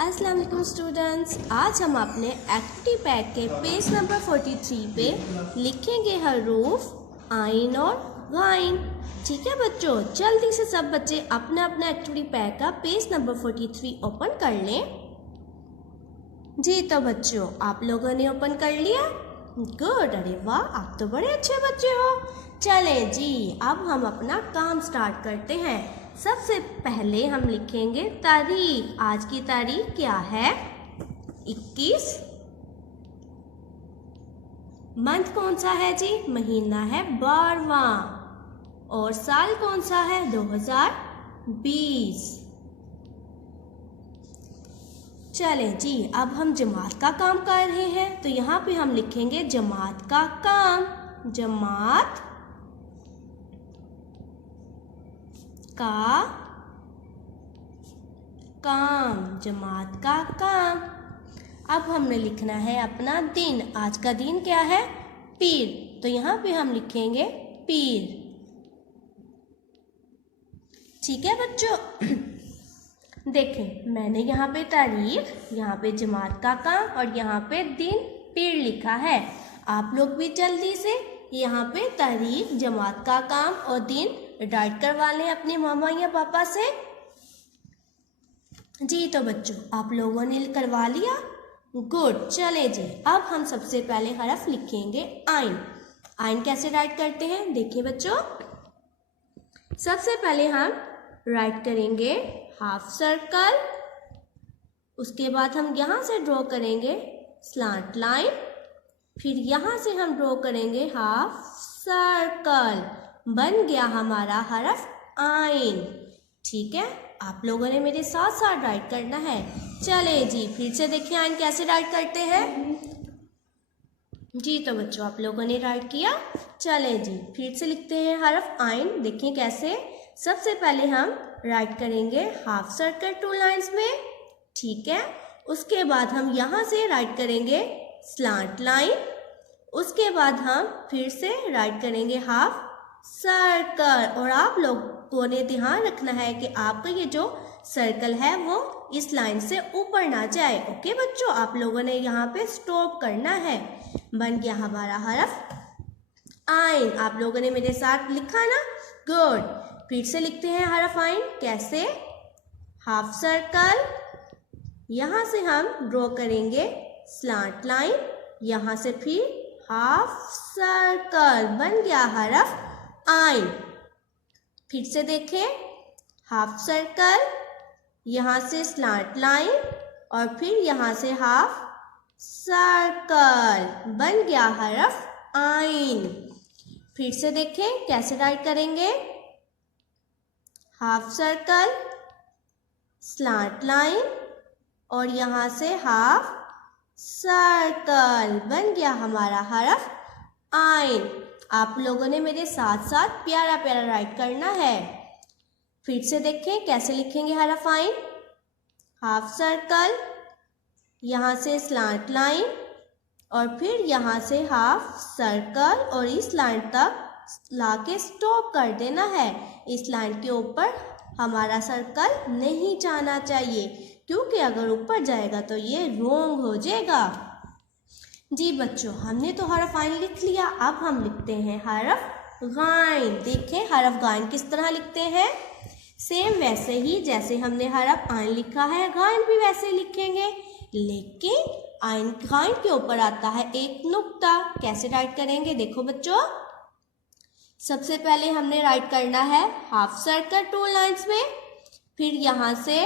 अस्सलाम वालेकुम स्टूडेंट्स, आज हम अपने एक्टिविटी पैक के पेज नंबर 43 पे लिखेंगे हरूफ आइन और गाइन। ठीक है बच्चों, जल्दी से सब बच्चे अपना अपना एक्टिविटी पैक का पेज नंबर 43 ओपन कर लें। जी तो बच्चों, आप लोगों ने ओपन कर लिया? गुड, अरे वाह, आप तो बड़े अच्छे बच्चे हो। चलें जी, अब हम अपना काम स्टार्ट करते हैं। सबसे पहले हम लिखेंगे तारीख। आज की तारीख क्या है? 21। मंथ कौन सा है जी? महीना है 12वां। और साल कौन सा है? 2020। चलें जी, अब हम जमात का काम कर रहे हैं, तो यहाँ पे हम लिखेंगे जमात का काम। जमात का काम, जमात का काम। अब हमने लिखना है अपना दिन। आज का दिन क्या है? पीर। तो यहाँ पे हम लिखेंगे पीर। ठीक है बच्चों, देखें मैंने यहाँ पे तारीख, यहाँ पे जमात का काम और यहाँ पे दिन पीर लिखा है। आप लोग भी जल्दी से यहाँ पे तारीख, जमात का काम और दिन राइट करवा लें अपने मामा या पापा से। जी तो बच्चों, आप लोगों ने करवा लिया? गुड। चले जी, अब हम सबसे पहले हरफ लिखेंगे आइन। आइन कैसे राइट करते हैं देखिए बच्चों। सबसे पहले हम राइट करेंगे हाफ सर्कल, उसके बाद हम यहाँ से ड्रॉ करेंगे स्लांट लाइन, फिर यहाँ से हम ड्रॉ करेंगे हाफ सर्कल। बन गया हमारा हरफ आइन। ठीक है, आप लोगों ने मेरे साथ साथ राइट करना है। चले जी, फिर से देखिए आइन कैसे राइट करते हैं। जी तो बच्चों, आप लोगों ने राइट किया। चले जी, फिर से लिखते हैं हरफ आइन। देखिए कैसे। सबसे पहले हम राइट करेंगे हाफ सर्कल 2 लाइंस में। ठीक है, उसके बाद हम यहाँ से राइट करेंगे स्लांट लाइन, उसके बाद हम फिर से राइट करेंगे हाफ सर्कल। और आप लोगों ने ध्यान रखना है कि आपका ये जो सर्कल है वो इस लाइन से ऊपर ना जाए। ओके बच्चों, आप लोगों ने यहाँ पे स्टॉप करना है। बन गया हमारा हरफ आइन। आप लोगों ने मेरे साथ लिखा ना? गुड। फिर से लिखते हैं हरफ आइन। कैसे? हाफ सर्कल, यहाँ से हम ड्रॉ करेंगे स्लांट लाइन, यहाँ से फिर हाफ सर्कल। बन गया हरफ आइन। फिर से देखें, हाफ सर्कल, यहाँ से स्लांट लाइन और फिर यहाँ से हाफ सर्कल। बन गया हरफ आइन। फिर से देखें कैसे राइट करेंगे। हाफ सर्कल, स्लांट लाइन और यहाँ से हाफ सर्कल। बन गया हमारा हरफ आइन। आप लोगों ने मेरे साथ साथ प्यारा प्यारा राइट करना है। फिर से देखें कैसे लिखेंगे हरफ आइन। हाफ सर्कल, यहाँ से स्लांट लाइन और फिर यहाँ से हाफ सर्कल और इस लाइन तक लाके स्टॉप कर देना है। इस लाइन के ऊपर हमारा सर्कल नहीं जाना चाहिए, क्योंकि अगर ऊपर जाएगा तो ये रॉन्ग हो जाएगा। जी बच्चों, हमने तो हरफ आइन लिख लिया। अब हम लिखते हैं हरफ गाइन। देखें हरफ गाइन किस तरह लिखते हैं। सेम वैसे ही जैसे हमने हरफ आइन लिखा है, गाइन भी वैसे लिखेंगे, लेकिन आइन गाइन के ऊपर आता है एक नुक्ता। कैसे राइट करेंगे देखो बच्चों। सबसे पहले हमने राइट करना है हाफ सर्कल 2 लाइंस में, फिर यहाँ से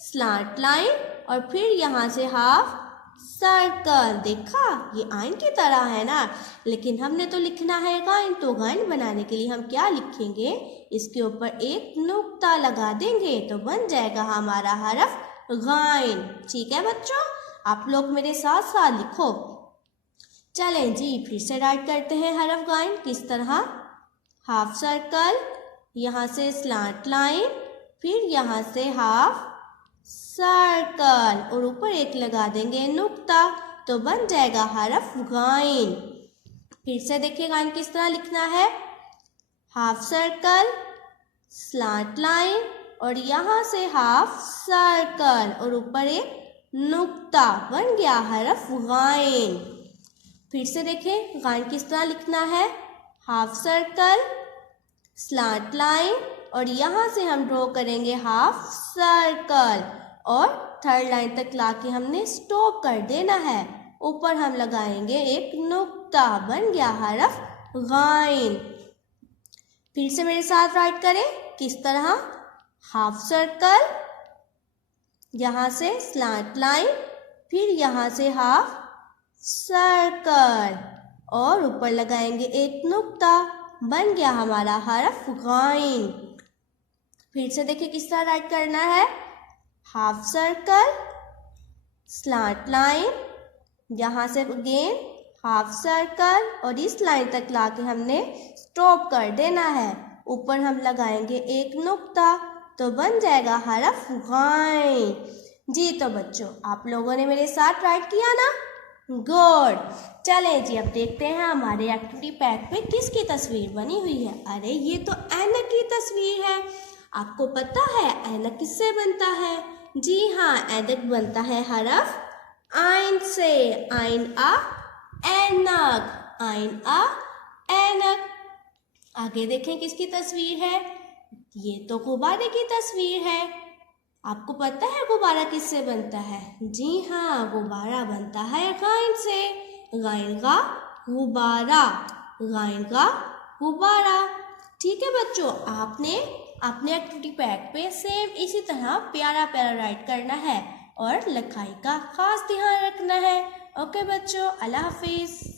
स्लांट लाइन और फिर यहाँ से हाफ सर्कल। देखा, ये आइन की तरह है ना, लेकिन हमने तो लिखना है गाइन। तो गाइन बनाने के लिए हम क्या लिखेंगे, इसके ऊपर एक नुक्ता लगा देंगे तो बन जाएगा हमारा हरफ गाइन। ठीक है बच्चों, आप लोग मेरे साथ साथ लिखो। चलें जी, फिर से राइट करते हैं हरफ गाइन। किस तरह? हाफ सर्कल, यहाँ से स्लांट लाइन, फिर यहाँ से हाफ सर्कल और ऊपर एक लगा देंगे नुक्ता तो बन जाएगा हरफ गाइन। फिर से देखिए गाइन किस तरह लिखना है। हाफ सर्कल, स्लांट लाइन और यहाँ से हाफ सर्कल और ऊपर एक नुक्ता, बन गया हरफ गाइन। फिर से देखें गाइन किस तरह लिखना है, हाफ सर्कल, स्लैंट लाइन और यहाँ से हम ड्रॉ करेंगे हाफ सर्कल और थर्ड लाइन तक लाके हमने स्टॉप कर देना है। ऊपर हम लगाएंगे एक नुक्ता, बन गया हरफ गाइन। फिर से मेरे साथ राइट करें, किस तरह, हाफ सर्कल, यहाँ से स्लैंट लाइन, फिर यहाँ से हाफ सर्कल और ऊपर लगाएंगे एक नुक्ता, बन गया हमारा हरफ गाइन। फिर से देखिए किस तरह राइट करना है, हाफ सर्कल, स्लैंट लाइन, यहाँ से अगेन हाफ सर्कल और इस लाइन तक लाके हमने स्टॉप कर देना है। ऊपर हम लगाएंगे एक नुक्ता, तो बन जाएगा हरफ गाइन। जी तो बच्चों आप लोगों ने मेरे साथ राइट किया ना, गुड। चलें जी अब देखते हैं हमारे एक्टिविटी पैड पे किसकी तस्वीर बनी हुई है। अरे ये तो ऐनक की तस्वीर है। आपको पता है ऐनक किससे बनता है? जी हाँ, ऐनक बनता है हरफ आइन से। आइन आ ऐनक, आइन आ ऐनक। आगे देखें किसकी तस्वीर है, ये तो गुब्बारे की तस्वीर है। आपको पता है गुब्बारा किससे बनता है? जी हाँ, गुब्बारा बनता है गाइन से। गाइन का गुब्बारा, गाइन का गुब्बारा। ठीक है बच्चों, आपने अपने एक्टिविटी पैड पे सेम इसी तरह प्यारा प्यारा राइट करना है और लिखाई का खास ध्यान रखना है। ओके बच्चों, अल्लाह हाफिज।